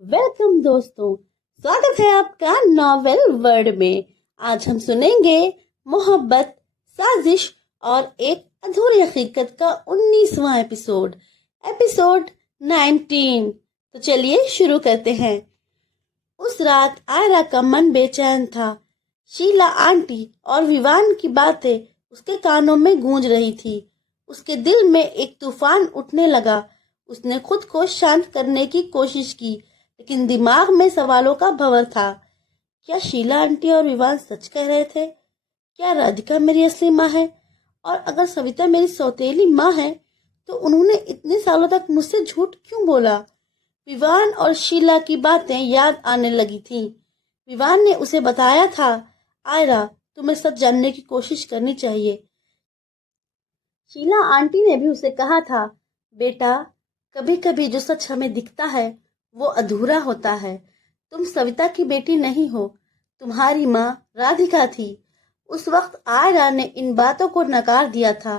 Welcome दोस्तों, स्वागत है आपका नॉवेल वर्ल्ड में। आज हम सुनेंगे मोहब्बत, साजिश और एक अधूरी हकीकत का 19वां एपिसोड, एपिसोड 19। तो चलिए शुरू करते हैं। उस रात आयरा का मन बेचैन था। शीला आंटी और विवान की बातें उसके कानों में गूंज रही थी। उसके दिल में एक तूफान उठने लगा। उसने खुद को शांत करने की कोशिश की, लेकिन दिमाग में सवालों का भंवर था। क्या शीला आंटी और विवान सच कह रहे थे? क्या राधिका मेरी असली माँ है? और अगर सविता मेरी सौतेली माँ है, तो उन्होंने इतने सालों तक मुझसे झूठ क्यों बोला? विवान और शीला की बातें याद आने लगी थीं। विवान ने उसे बताया था, आयरा, तुम्हें सच जानने की कोशिश करनी चाहिए। शीला आंटी ने भी उसे कहा था, बेटा, कभी कभी जो सच हमें दिखता है वो अधूरा होता है। तुम सविता की बेटी नहीं हो, तुम्हारी माँ राधिका थी। उस वक्त आयरा ने इन बातों को नकार दिया था,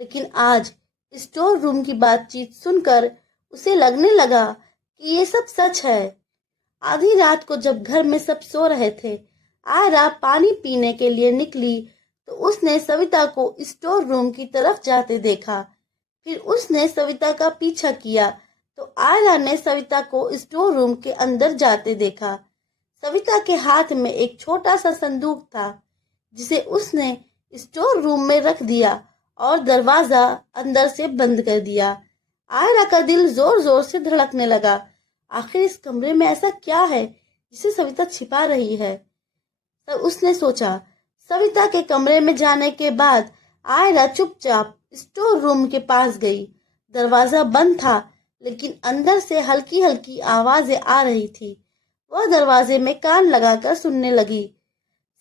लेकिन आज स्टोर रूम की बातचीत सुनकर उसे लगने लगा कि ये सब सच है। आधी रात को जब घर में सब सो रहे थे, आयरा पानी पीने के लिए निकली तो उसने सविता को स्टोर रूम की तरफ जाते देखा। फिर उसने सविता का पीछा किया तो आयरा ने सविता को स्टोर रूम के अंदर जाते देखा। सविता के हाथ में एक छोटा सा संदूक था, जिसे उसने स्टोर रूम में रख दिया और दरवाजा अंदर से बंद कर दिया। आयरा का दिल जोर जोर से धड़कने लगा। आखिर इस कमरे में ऐसा क्या है जिसे सविता छिपा रही है? तब उसने सोचा। सविता के कमरे में जाने के बाद आयरा चुपचाप स्टोर रूम के पास गई। दरवाजा बंद था, लेकिन अंदर से हल्की हल्की आवाजें आ रही थी। वह दरवाजे में कान लगाकर सुनने लगी।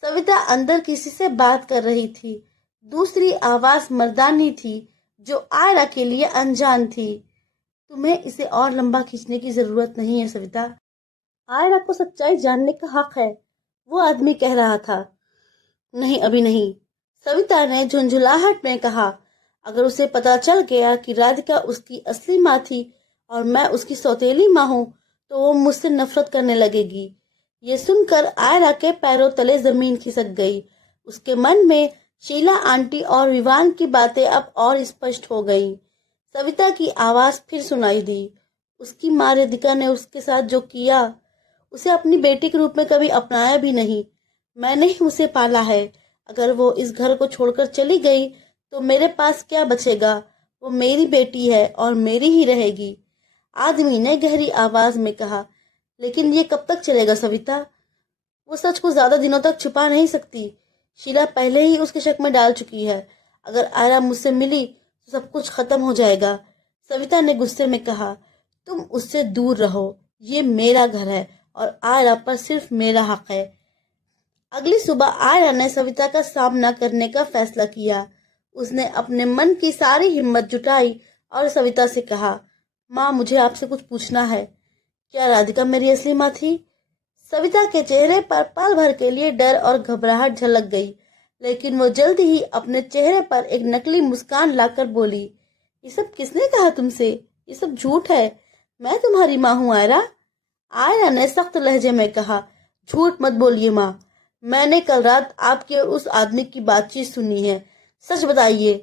सविता अंदर किसी से बात कर रही थी। दूसरी आवाज मर्दानी थी, जो आयरा के लिए अनजान थी। तुम्हें इसे और लंबा खींचने की जरूरत नहीं है सविता। आयरा को सच्चाई जानने का हक है, वो आदमी कह रहा था। नहीं, अभी नहीं, सविता ने झुंझुलाहट में कहा। अगर उसे पता चल गया कि राधिका उसकी असली माँ थी और मैं उसकी सौतेली माँ हूँ, तो वो मुझसे नफरत करने लगेगी। ये सुनकर आयरा के पैरों तले जमीन खिसक गई। उसके मन में शीला आंटी और विवान की बातें अब और स्पष्ट हो गईं। सविता की आवाज फिर सुनाई दी। उसकी माँ राधिका ने उसके साथ जो किया, उसे अपनी बेटी के रूप में कभी अपनाया भी नहीं। मैंने ही उसे पाला है। अगर वो इस घर को छोड़कर चली गई तो मेरे पास क्या बचेगा? वो मेरी बेटी है और मेरी ही रहेगी, आदमी ने गहरी आवाज में कहा। लेकिन ये कब तक चलेगा सविता? वो सच को ज्यादा दिनों तक छुपा नहीं सकती। शीला पहले ही उसके शक में डाल चुकी है। अगर आयरा मुझसे मिली तो सब कुछ खत्म हो जाएगा, सविता ने गुस्से में कहा। तुम उससे दूर रहो, ये मेरा घर है और आयरा पर सिर्फ मेरा हक है। अगली सुबह आयरा ने सविता का सामना करने का फैसला किया। उसने अपने मन की सारी हिम्मत जुटाई और सविता से कहा, माँ, मुझे आपसे कुछ पूछना है। क्या राधिका मेरी असली माँ थी? सविता के चेहरे पर पल भर के लिए डर और घबराहट झलक गई, लेकिन वो जल्दी ही अपने चेहरे पर एक नकली मुस्कान लाकर बोली, ये सब किसने कहा तुमसे? ये सब झूठ है। मैं तुम्हारी माँ हूँ आयरा। आयरा ने सख्त लहजे में कहा, झूठ मत बोलिए माँ। मैंने कल रात आपके और उस आदमी की बातचीत सुनी है। सच बताइए।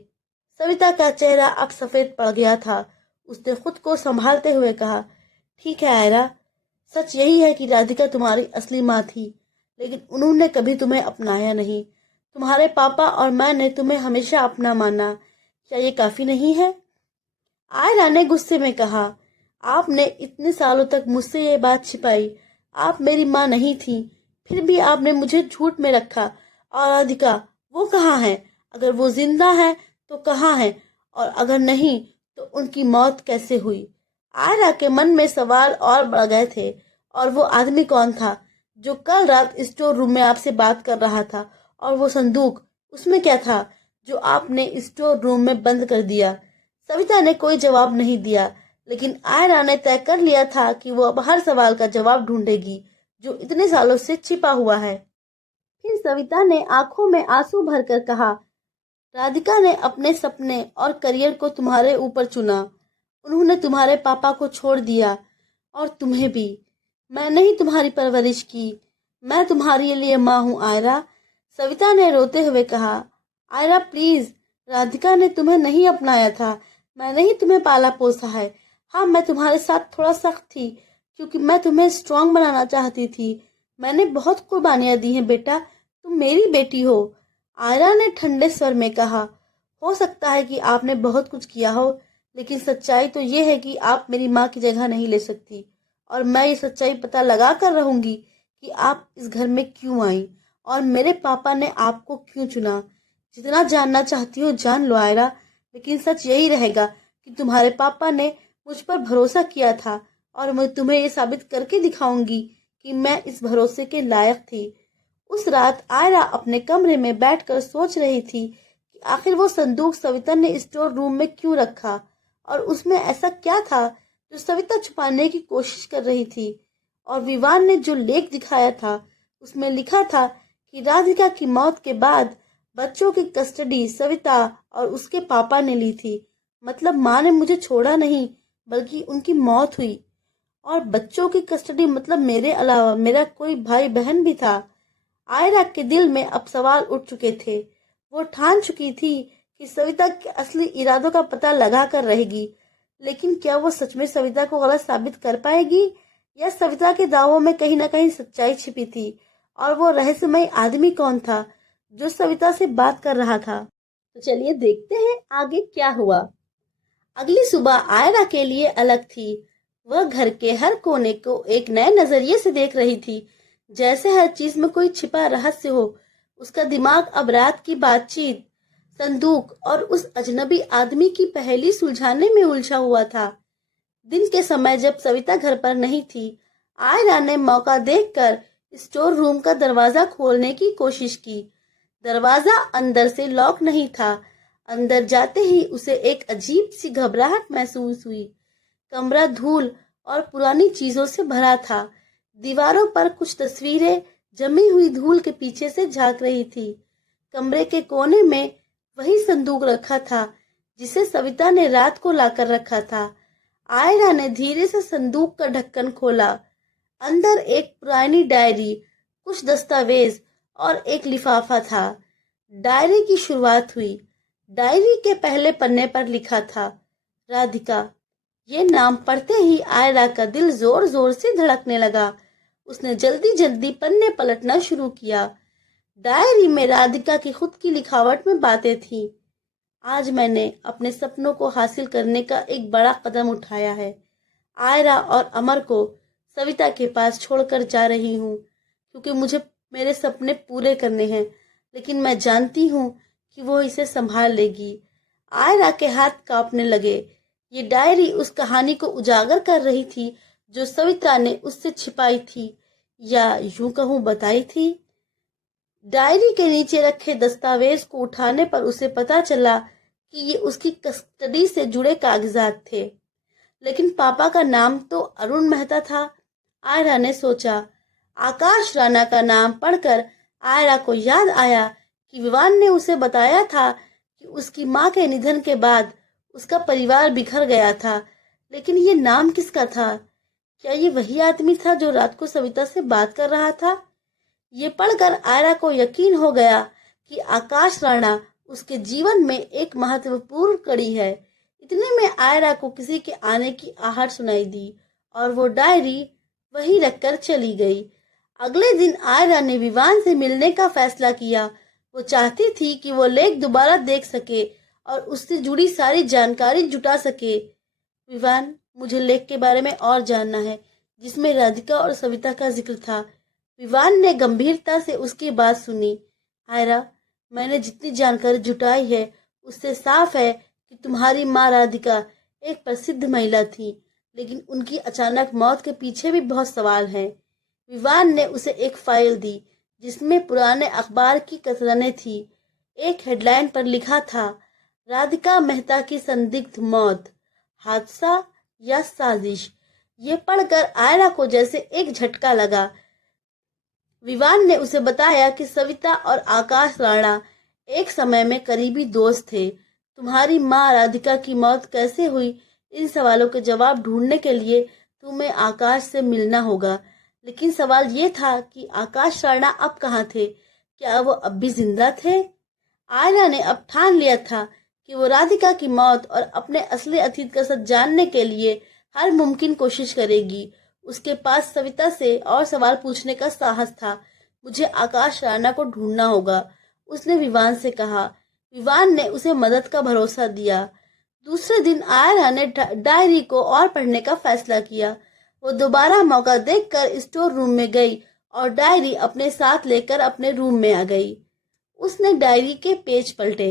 सविता का चेहरा अब सफेद पड़ गया था। उसने खुद को संभालते हुए कहा, ठीक है आयरा, सच यही है कि राधिका तुम्हारी असली माँ थी, लेकिन उन्होंने कभी तुम्हें अपनाया नहीं। तुम्हारे पापा और मैंने तुम्हें हमेशा अपना माना। क्या ये काफी नहीं है? आयरा ने गुस्से में कहा, आपने इतने सालों तक मुझसे ये बात छिपाई। आप मेरी माँ नहीं थी, फिर भी आपने मुझे झूठ में रखा। और राधिका, वो कहाँ है? अगर वो जिंदा है तो कहाँ है? और अगर नहीं तो उनकी मौत कैसे हुई? आयरा के मन में सवाल और बढ़ गए थे। और वो आदमी कौन था जो कल रात स्टोर रूम में आपसे बात कर रहा था? और वो संदूक, उसमें क्या था जो आपने स्टोर रूम में बंद कर दिया? सविता ने कोई जवाब नहीं दिया, लेकिन आयरा ने तय कर लिया था कि वो अब हर सवाल का जवाब ढूंढेगी जो इतने सालों से छिपा हुआ है। फिर सविता ने आंखों में आंसू भरकर कहा, राधिका ने अपने सपने और करियर को तुम्हारे ऊपर चुना। उन्होंने तुम्हारे पापा को छोड़ दिया और तुम्हें भी। मैंने ही तुम्हारी परवरिश की। मैं तुम्हारे लिए माँ हूँ आयरा, सविता ने रोते हुए कहा। आयरा प्लीज, राधिका ने तुम्हें नहीं अपनाया था, मैंने ही तुम्हें पाला पोसा है। हाँ, मैं तुम्हारे साथ थोड़ा सख्त थी क्योंकि मैं तुम्हें स्ट्रांग बनाना चाहती थी। मैंने बहुत कुर्बानियां दी हैं बेटा, तुम मेरी बेटी हो। आयरा ने ठंडे स्वर में कहा। हो सकता है कि आपने बहुत कुछ किया हो, लेकिन सच्चाई तो ये है कि आप मेरी माँ की जगह नहीं ले सकती। और मैं ये सच्चाई पता लगा कर रहूंगी कि आप इस घर में क्यों आई और मेरे पापा ने आपको क्यों चुना। जितना जानना चाहती हो जान लो आयरा, लेकिन सच यही रहेगा कि तुम्हारे पापा ने मुझ पर भरोसा किया था और मैं तुम्हें ये साबित करके दिखाऊंगी कि मैं इस भरोसे के लायक थी। उस रात आयरा अपने कमरे में बैठकर सोच रही थी कि आखिर वो संदूक सविता ने स्टोर रूम में क्यों रखा और उसमें ऐसा क्या था जो सविता छुपाने की कोशिश कर रही थी। और विवान ने जो लेख दिखाया था उसमें लिखा था कि राधिका की मौत के बाद बच्चों की कस्टडी सविता और उसके पापा ने ली थी। मतलब माँ ने मुझे छोड़ा नहीं, बल्कि उनकी मौत हुई। और बच्चों की कस्टडी मतलब मेरे अलावा मेरा कोई भाई बहन भी था। आयरा के दिल में अब सवाल उठ चुके थे। वो ठान चुकी थी कि सविता के असली इरादों का पता लगा कर रहेगी, लेकिन क्या वो सच में सविता को गलत साबित कर पाएगी या सविता के दावों में कहीं ना कहीं सच्चाई छिपी थी। और वो रहस्यमय आदमी कौन था जो सविता से बात कर रहा था। तो चलिए देखते हैं आगे क्या हुआ। अगली सुबह आयरा के लिए अलग थी। वह घर के हर कोने को एक नए नजरिए से देख रही थी, जैसे हर चीज में कोई छिपा रहस्य हो। उसका दिमाग अब रात की बातचीत, संदूक और उस अजनबी आदमी की पहेली सुलझाने में उलझा हुआ था। दिन के समय जब सविता घर पर नहीं थी, आयरा ने मौका देखकर स्टोर रूम का दरवाजा खोलने की कोशिश की। दरवाजा अंदर से लॉक नहीं था। अंदर जाते ही उसे एक अजीब सी घबराहट महसूस हुई। कमरा धूल और पुरानी चीजों से भरा था। दीवारों पर कुछ तस्वीरें जमी हुई धूल के पीछे से झांक रही थी। कमरे के कोने में वही संदूक रखा था जिसे सविता ने रात को लाकर रखा था। आयरा ने धीरे से संदूक का ढक्कन खोला। अंदर एक पुरानी डायरी, कुछ दस्तावेज और एक लिफाफा था। डायरी की शुरुआत हुई। डायरी के पहले पन्ने पर लिखा था राधिका। ये नाम पढ़ते ही आयरा का दिल जोर जोर से धड़कने लगा। उसने जल्दी जल्दी पन्ने पलटना शुरू किया। डायरी में राधिका की खुद की लिखावट में बातें थी। आज मैंने अपने सपनों को हासिल करने का एक बड़ा कदम उठाया है। आयरा और अमर को सविता के पास छोड़कर जा रही हूँ क्योंकि मुझे मेरे सपने पूरे करने हैं, लेकिन मैं जानती हूँ कि वो इसे संभाल लेगी। आयरा के हाथ कांपने लगे। ये डायरी उस कहानी को उजागर कर रही थी जो सविता ने उससे छिपाई थी, या यूं कहूं बताई थी। डायरी के नीचे रखे दस्तावेज को उठाने पर उसे पता चला कि ये उसकी कस्टडी से जुड़े कागजात थे, लेकिन पापा का नाम तो अरुण मेहता था। आयरा ने सोचा। आकाश राणा का नाम पढ़कर आयरा को याद आया कि विवान ने उसे बताया था कि उसकी मां के निधन के बाद उसका परिवार बिखर गया था। लेकिन ये नाम किसका था? क्या ये वही आदमी था जो रात को सविता से बात कर रहा था? ये पढ़कर आयरा को यकीन हो गया कि आकाश राणा उसके जीवन में एक महत्वपूर्ण कड़ी है। इतने में आयरा को किसी के आने की आहट सुनाई दी और वो डायरी वहीं रखकर चली गई। अगले दिन आयरा ने विवान से मिलने का फैसला किया। वो चाहती थी कि वो लेख दोबारा देख सके और उससे जुड़ी सारी जानकारी जुटा सके। विवान, मुझे लेख के बारे में और जानना है जिसमें राधिका और सविता का जिक्र था। विवान ने गंभीरता से उसकी बात सुनी। आयरा, मैंने जितनी जानकारी जुटाई है उससे साफ है कि तुम्हारी माँ राधिका एक प्रसिद्ध महिला थी, लेकिन उनकी अचानक मौत के पीछे भी बहुत सवाल हैं। विवान ने उसे एक फाइल दी जिसमें पुराने अखबार की कतरनें थी। एक हेडलाइन पर लिखा था, राधिका मेहता की संदिग्ध मौत, हादसा या साजिश। ये पढ़कर आयरा को जैसे एक झटका लगा। विवान ने उसे बताया कि सविता और आकाश राणा एक समय में करीबी दोस्त थे। तुम्हारी माँ राधिका की मौत कैसे हुई, इन सवालों के जवाब ढूंढने के लिए तुम्हें आकाश से मिलना होगा। लेकिन सवाल ये था कि आकाश राणा अब कहाँ थे? क्या वो अब भी जिंदा थे? आयरा ने अब ठान लिया था कि वो राधिका की मौत और अपने असली अतीत का सच जानने के लिए हर मुमकिन कोशिश करेगी। उसके पास सविता से और सवाल पूछने का साहस था। मुझे आकाश राणा को ढूंढना होगा, उसने विवान से कहा। विवान ने उसे मदद का भरोसा दिया। दूसरे दिन आयरा ने डायरी को और पढ़ने का फैसला किया। वो दोबारा मौका देखकर स्टोर रूम में गई और डायरी अपने साथ लेकर अपने रूम में आ गई। उसने डायरी के पेज पलटे।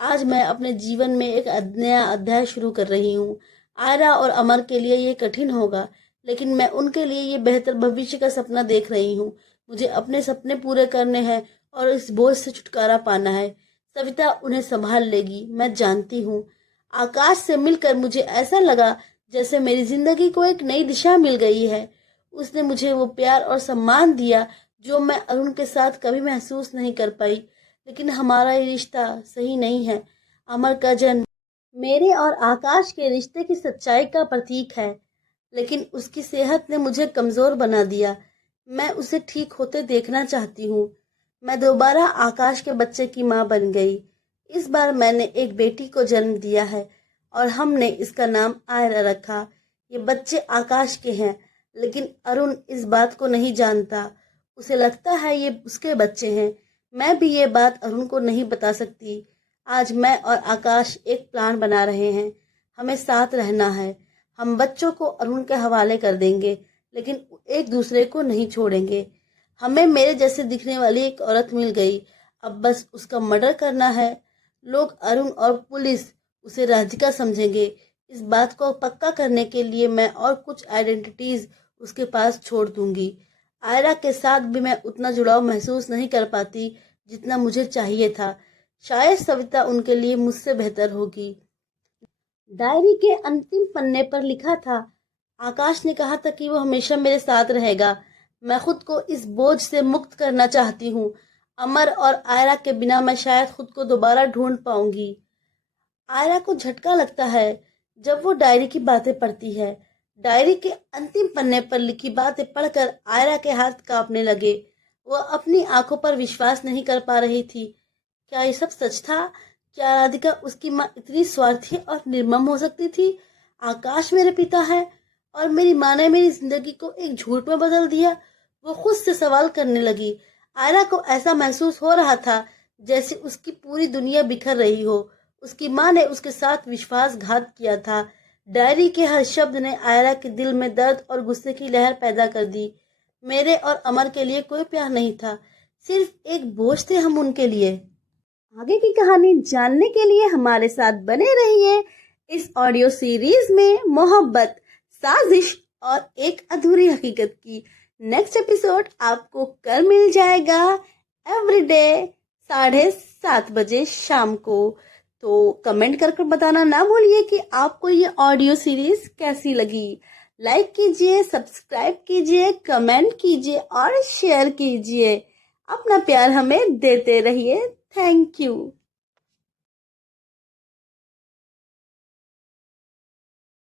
आज मैं अपने जीवन में एक नया अध्याय शुरू कर रही हूँ। आयरा और अमर के लिए ये कठिन होगा, लेकिन मैं उनके लिए ये बेहतर भविष्य का सपना देख रही हूँ। मुझे अपने सपने पूरे करने हैं और इस बोझ से छुटकारा पाना है। सविता उन्हें संभाल लेगी, मैं जानती हूँ। आकाश से मिलकर मुझे ऐसा लगा जैसे मेरी जिंदगी को एक नई दिशा मिल गई है। उसने मुझे वो प्यार और सम्मान दिया जो मैं अरुण के साथ कभी महसूस नहीं कर पाई। लेकिन हमारा ये रिश्ता सही नहीं है। अमर का जन्म मेरे और आकाश के रिश्ते की सच्चाई का प्रतीक है, लेकिन उसकी सेहत ने मुझे कमजोर बना दिया। मैं उसे ठीक होते देखना चाहती हूँ। मैं दोबारा आकाश के बच्चे की माँ बन गई। इस बार मैंने एक बेटी को जन्म दिया है और हमने इसका नाम आयरा रखा। ये बच्चे आकाश के हैं, लेकिन अरुण इस बात को नहीं जानता। उसे लगता है ये उसके बच्चे हैं। मैं भी ये बात अरुण को नहीं बता सकती। आज मैं और आकाश एक प्लान बना रहे हैं। हमें साथ रहना है। हम बच्चों को अरुण के हवाले कर देंगे, लेकिन एक दूसरे को नहीं छोड़ेंगे। हमें मेरे जैसे दिखने वाली एक औरत मिल गई। अब बस उसका मर्डर करना है। लोग अरुण और पुलिस उसे राधिका समझेंगे। इस बात को पक्का करने के लिए मैं और कुछ आइडेंटिटीज उसके पास छोड़ दूंगी। आयरा के साथ भी मैं उतना जुड़ाव महसूस नहीं कर पाती जितना मुझे चाहिए था। शायद सविता उनके लिए मुझसे बेहतर होगी। डायरी के अंतिम पन्ने पर लिखा था, आकाश ने कहा था कि वो हमेशा मेरे साथ रहेगा। मैं खुद को इस बोझ से मुक्त करना चाहती हूँ। अमर और आयरा के बिना मैं शायद खुद को दोबारा ढूंढ पाऊंगी। आयरा को झटका लगता है जब वो डायरी की बातें पढ़ती है। डायरी के अंतिम पन्ने पर लिखी बातें पढ़कर आयरा के हाथ कांपने लगे। वो अपनी आंखों पर विश्वास नहीं कर पा रही थी। क्या ये सब सच था? क्या राधिका उसकी माँ इतनी स्वार्थी और निर्मम हो सकती थी? आकाश मेरे पिता है और मेरी माँ ने मेरी जिंदगी को एक झूठ में बदल दिया। वो खुद से सवाल करने लगी। आयरा को ऐसा महसूस हो रहा था जैसे उसकी पूरी दुनिया बिखर रही हो। उसकी माँ ने उसके साथ विश्वासघात किया था। डायरी के हर शब्द ने आयरा के दिल में दर्द और गुस्से की लहर पैदा कर दी। मेरे और अमर के लिए कोई प्यार नहीं था, सिर्फ एक बोझ थे हम उनके लिए। आगे की कहानी जानने के लिए हमारे साथ बने रहिए। इस ऑडियो सीरीज में मोहब्बत, साजिश और एक अधूरी हकीकत की नेक्स्ट एपिसोड आपको कल मिल जाएगा, एवरीडे 7:30 बजे शाम को। तो कमेंट करके बताना ना भूलिए कि आपको ये ऑडियो सीरीज कैसी लगी। लाइक कीजिए, सब्सक्राइब कीजिए, कमेंट कीजिए और शेयर कीजिए। अपना प्यार हमें देते रहिए। Thank you.